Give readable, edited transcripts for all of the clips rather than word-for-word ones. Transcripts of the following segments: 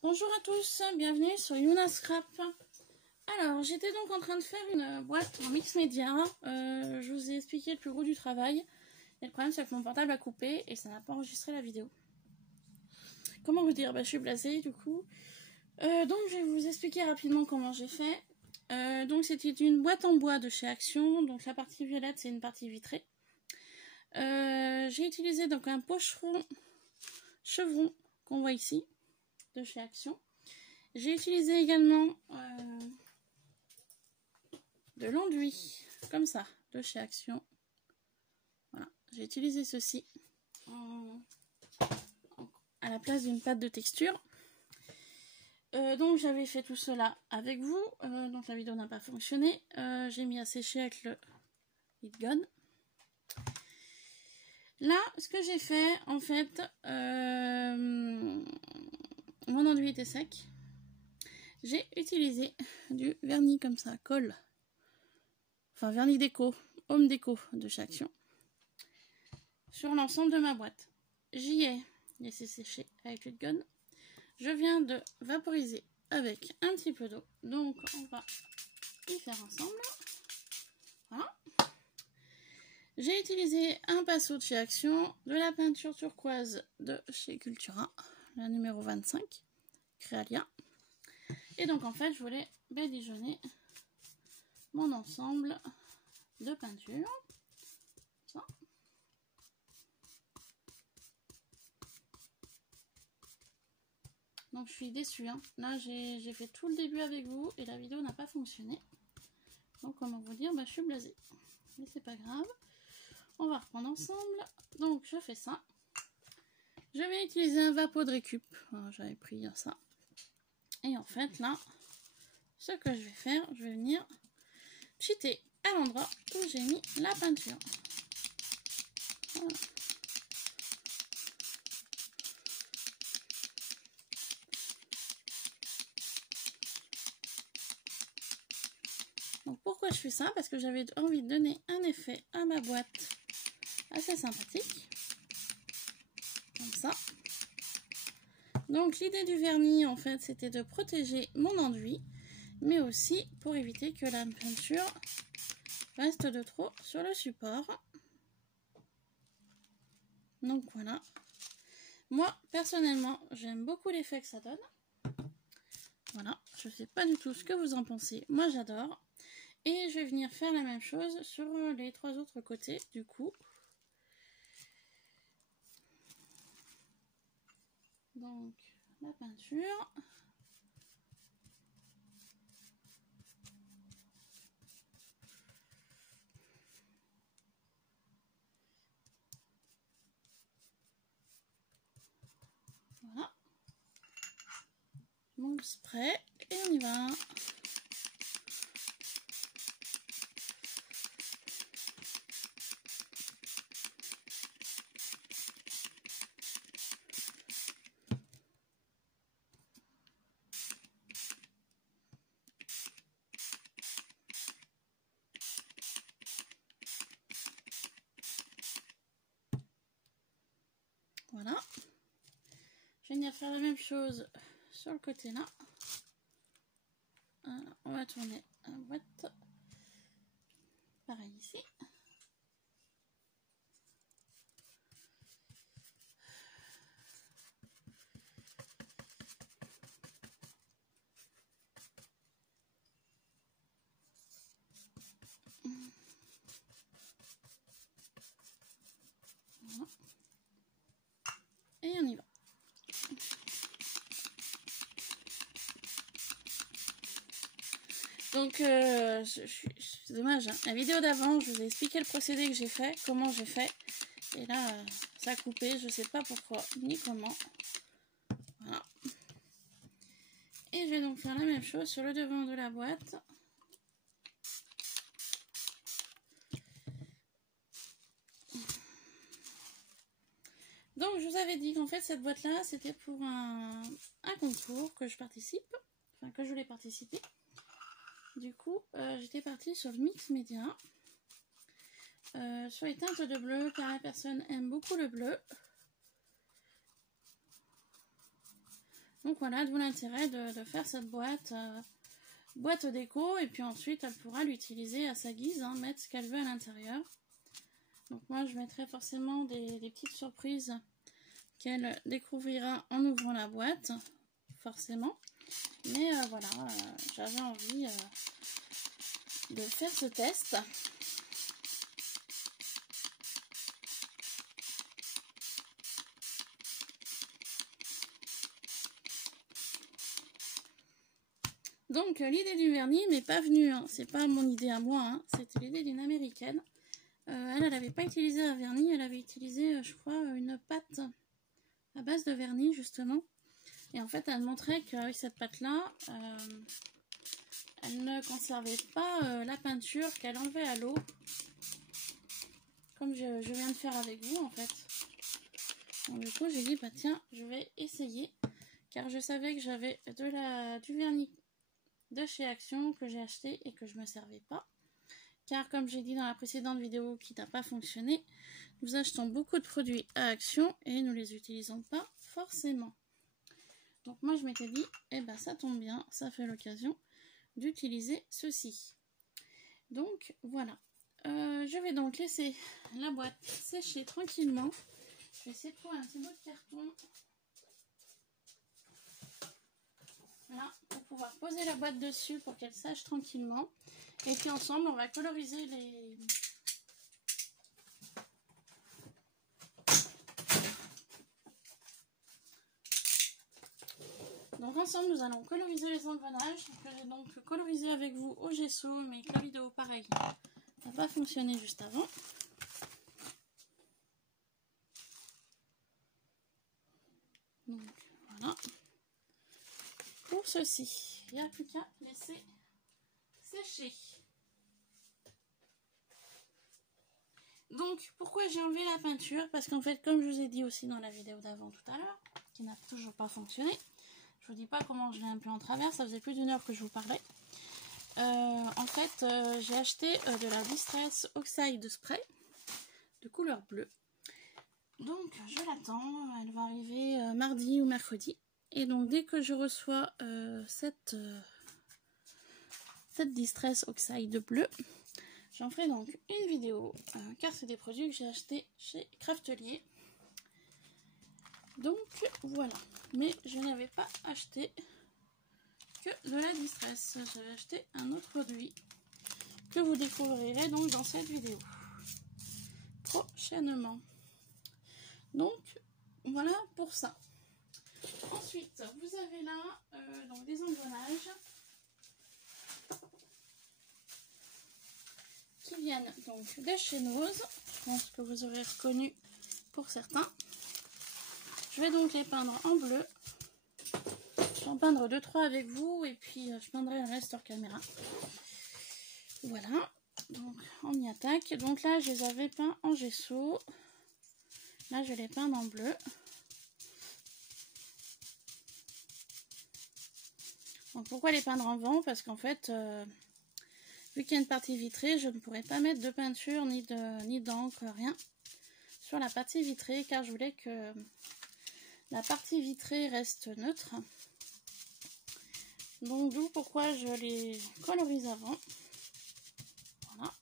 Bonjour à tous, bienvenue sur Yuna Scrap. Alors, j'étais donc en train de faire une boîte en mix média. Je vous ai expliqué le plus gros du travail. Et le problème, c'est que mon portable a coupé et ça n'a pas enregistré la vidéo. Comment vous dire? Je suis blasée du coup. Donc, je vais vous expliquer rapidement comment j'ai fait. Donc, c'était une boîte en bois de chez Action. Donc, la partie violette, c'est une partie vitrée. J'ai utilisé donc un pocheron chevron qu'on voit ici de chez Action. J'ai utilisé également de l'enduit comme ça de chez Action. Voilà, j'ai utilisé ceci à la place d'une pâte de texture. Donc j'avais fait tout cela avec vous, donc la vidéo n'a pas fonctionné. J'ai mis à sécher avec le heat gun. Là, ce que j'ai fait, en fait, mon enduit était sec. J'ai utilisé du vernis comme ça, colle. Enfin, vernis déco, home déco de chez Action. Sur l'ensemble de ma boîte. J'y ai laissé sécher avec le gun. Je viens de vaporiser avec un petit peu d'eau. Donc, on va y faire ensemble. Voilà. J'ai utilisé un pinceau de chez Action, de la peinture turquoise de chez Cultura, la numéro 25, Créalia. Et donc en fait, je voulais badigeonner mon ensemble de peinture. Ça. Donc je suis déçue. Hein. Là, j'ai fait tout le début avec vous et la vidéo n'a pas fonctionné. Donc comment vous dire, je suis blasée. Mais c'est pas grave. On va reprendre ensemble. Donc je fais ça. Je vais utiliser un vapeau de récup. J'avais pris ça. Et en fait là, ce que je vais faire, je vais venir cheater à l'endroit où j'ai mis la peinture. Voilà. Donc pourquoi je fais ça? Parce que j'avais envie de donner un effet à ma boîte assez sympathique. Comme ça. Donc l'idée du vernis en fait c'était de protéger mon enduit, mais aussi pour éviter que la peinture reste de trop sur le support. Donc voilà. Moi personnellement j'aime beaucoup l'effet que ça donne. Voilà, je ne sais pas du tout ce que vous en pensez, moi j'adore. Et je vais venir faire la même chose sur les trois autres côtés du coup. Donc la peinture. Voilà. Mon spray et on y va. Voilà. Je vais venir faire la même chose sur le côté là. Alors, on va tourner la boîte. Pareil ici. Voilà. Et on y va. Donc, c'est dommage, hein. La vidéo d'avant, je vous ai expliqué le procédé que j'ai fait, comment j'ai fait. Et là, ça a coupé, je sais pas pourquoi, ni comment. Voilà. Et je vais donc faire la même chose sur le devant de la boîte. Donc, je vous avais dit qu'en fait, cette boîte-là, c'était pour un concours que je participe, enfin, que je voulais participer. Du coup, j'étais partie sur le mix média, sur les teintes de bleu, car la personne aime beaucoup le bleu. Donc voilà, d'où l'intérêt de faire cette boîte déco, et puis ensuite elle pourra l'utiliser à sa guise, hein, mettre ce qu'elle veut à l'intérieur. Donc moi je mettrai forcément des petites surprises qu'elle découvrira en ouvrant la boîte, forcément. Mais voilà, j'avais envie de faire ce test. Donc l'idée du vernis m'est pas venue, hein. C'est pas mon idée à moi, hein. C'était l'idée d'une américaine. Elle n'avait pas utilisé un vernis, elle avait utilisé, je crois, une pâte à base de vernis, justement. Et en fait, elle montrait qu'avec cette pâte-là, elle ne conservait pas la peinture, qu'elle enlevait à l'eau. Comme je viens de faire avec vous, en fait. Donc, du coup, j'ai dit, bah tiens, je vais essayer. Car je savais que j'avais du vernis de chez Action que j'ai acheté et que je ne me servais pas. Car comme j'ai dit dans la précédente vidéo qui n'a pas fonctionné, nous achetons beaucoup de produits à Action et nous ne les utilisons pas forcément. Donc moi je m'étais dit, eh ben ça tombe bien, ça fait l'occasion d'utiliser ceci. Donc voilà, je vais donc laisser la boîte sécher tranquillement. Je vais essayer de trouver un petit bout de carton. Là, pour pouvoir poser la boîte dessus pour qu'elle sèche tranquillement. Et puis ensemble, on va coloriser les... Donc ensemble, nous allons coloriser les engrenages que j'ai donc colorisé avec vous au gesso, mais que la vidéo, pareil, n'a pas fonctionné juste avant. Donc voilà. Pour ceci, il n'y a plus qu'à laisser sécher. Donc pourquoi j'ai enlevé la peinture? Parce qu'en fait, comme je vous ai dit aussi dans la vidéo d'avant tout à l'heure, qui n'a toujours pas fonctionné, je vous dis pas comment je l'ai un peu en travers, ça faisait plus d'une heure que je vous parlais. En fait, j'ai acheté de la Distress Oxide Spray de couleur bleue. Donc je l'attends, elle va arriver mardi ou mercredi. Et donc dès que je reçois cette Distress Oxide bleu, j'en ferai donc une vidéo, car c'est des produits que j'ai achetés chez Craftelier. Donc voilà, mais je n'avais pas acheté que de la Distress, j'avais acheté un autre produit que vous découvrirez donc dans cette vidéo prochainement. Donc voilà pour ça. Ensuite, vous avez là donc des engrenages qui viennent donc de chez Nose. Je pense que vous aurez reconnu pour certains. Je vais donc les peindre en bleu. Je vais en peindre 2-3 avec vous et puis je peindrai le reste hors caméra. Voilà, donc on y attaque. Donc là, je les avais peints en gesso. Là, je vais les peindre en bleu. Donc pourquoi les peindre en vent? Parce qu'en fait, vu qu'il y a une partie vitrée, je ne pourrais pas mettre de peinture ni d'encre, rien sur la partie vitrée, car je voulais que la partie vitrée reste neutre. Donc d'où pourquoi je les colorise avant. Voilà.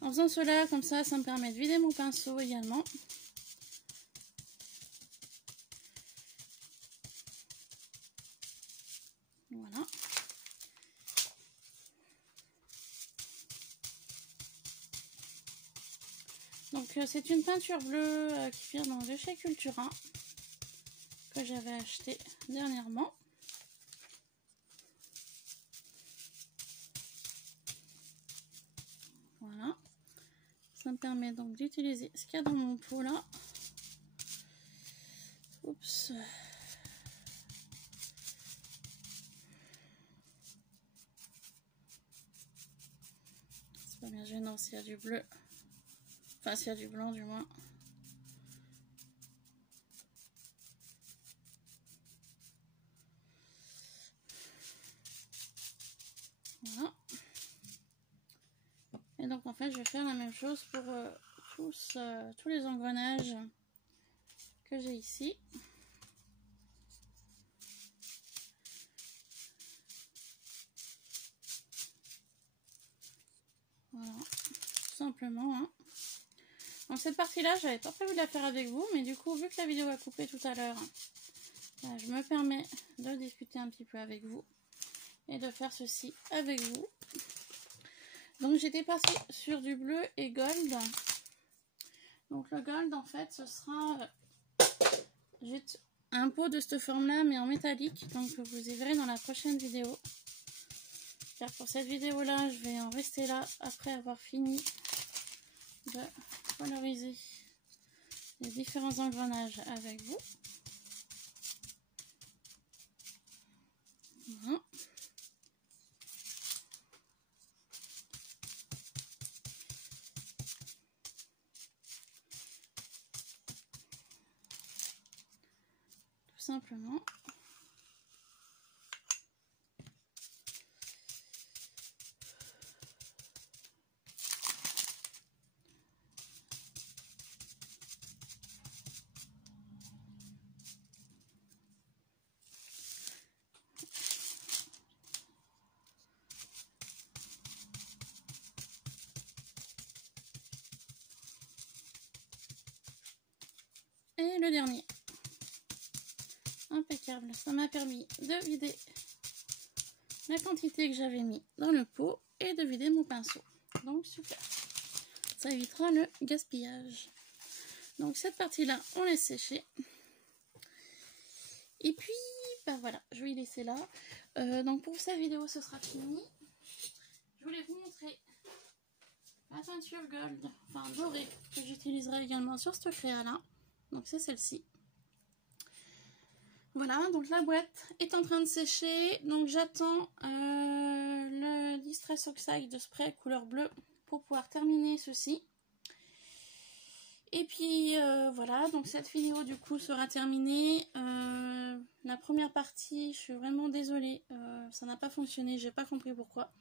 En faisant cela, comme ça me permet de vider mon pinceau également. Voilà. Donc c'est une peinture bleue qui vient de chez Cultura, que j'avais acheté dernièrement. Voilà. Ça me permet donc d'utiliser ce qu'il y a dans mon pot là. Oups. C'est pas bien gênant s'il y a du bleu. Enfin, s'il y a du blanc du moins. Voilà. Et donc en fait, je vais faire la même chose pour tous les engrenages que j'ai ici. Voilà, tout simplement. Hein. Donc cette partie-là, j'avais pas prévu de la faire avec vous, mais du coup, vu que la vidéo a coupé tout à l'heure, je me permets de discuter un petit peu avec vous et de faire ceci avec vous. Donc j'étais passée sur du bleu et gold. Donc le gold, en fait, ce sera j'ai un pot de cette forme-là, mais en métallique. Donc vous y verrez dans la prochaine vidéo. Car pour cette vidéo-là, je vais en rester là après avoir fini de coloriser les différents engrenages avec vous. Voilà. Tout simplement. Et le dernier. Impeccable. Ça m'a permis de vider la quantité que j'avais mis dans le pot et de vider mon pinceau. Donc super. Ça évitera le gaspillage. Donc cette partie-là, on laisse sécher. Et puis, bah voilà, je vais y laisser là. Donc pour cette vidéo, ce sera fini. Je voulais vous montrer la teinture gold, enfin dorée, que j'utiliserai également sur ce créa-là. Donc c'est celle-ci. Voilà, donc la boîte est en train de sécher. Donc j'attends le Distress Oxide spray couleur bleue pour pouvoir terminer ceci. Et puis voilà, donc cette vidéo du coup sera terminée. La première partie, je suis vraiment désolée, ça n'a pas fonctionné, j'ai pas compris pourquoi.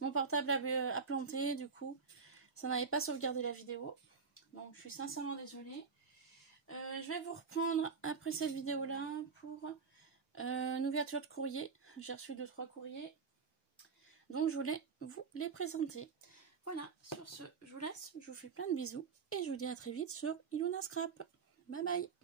Mon portable a planté, du coup ça n'avait pas sauvegardé la vidéo. Donc je suis sincèrement désolée. Je vais vous reprendre après cette vidéo là pour une ouverture de courrier. J'ai reçu 2-3 courriers, donc je voulais vous les présenter. Voilà, sur ce, je vous laisse, je vous fais plein de bisous et je vous dis à très vite sur Iluna Scrap. Bye bye.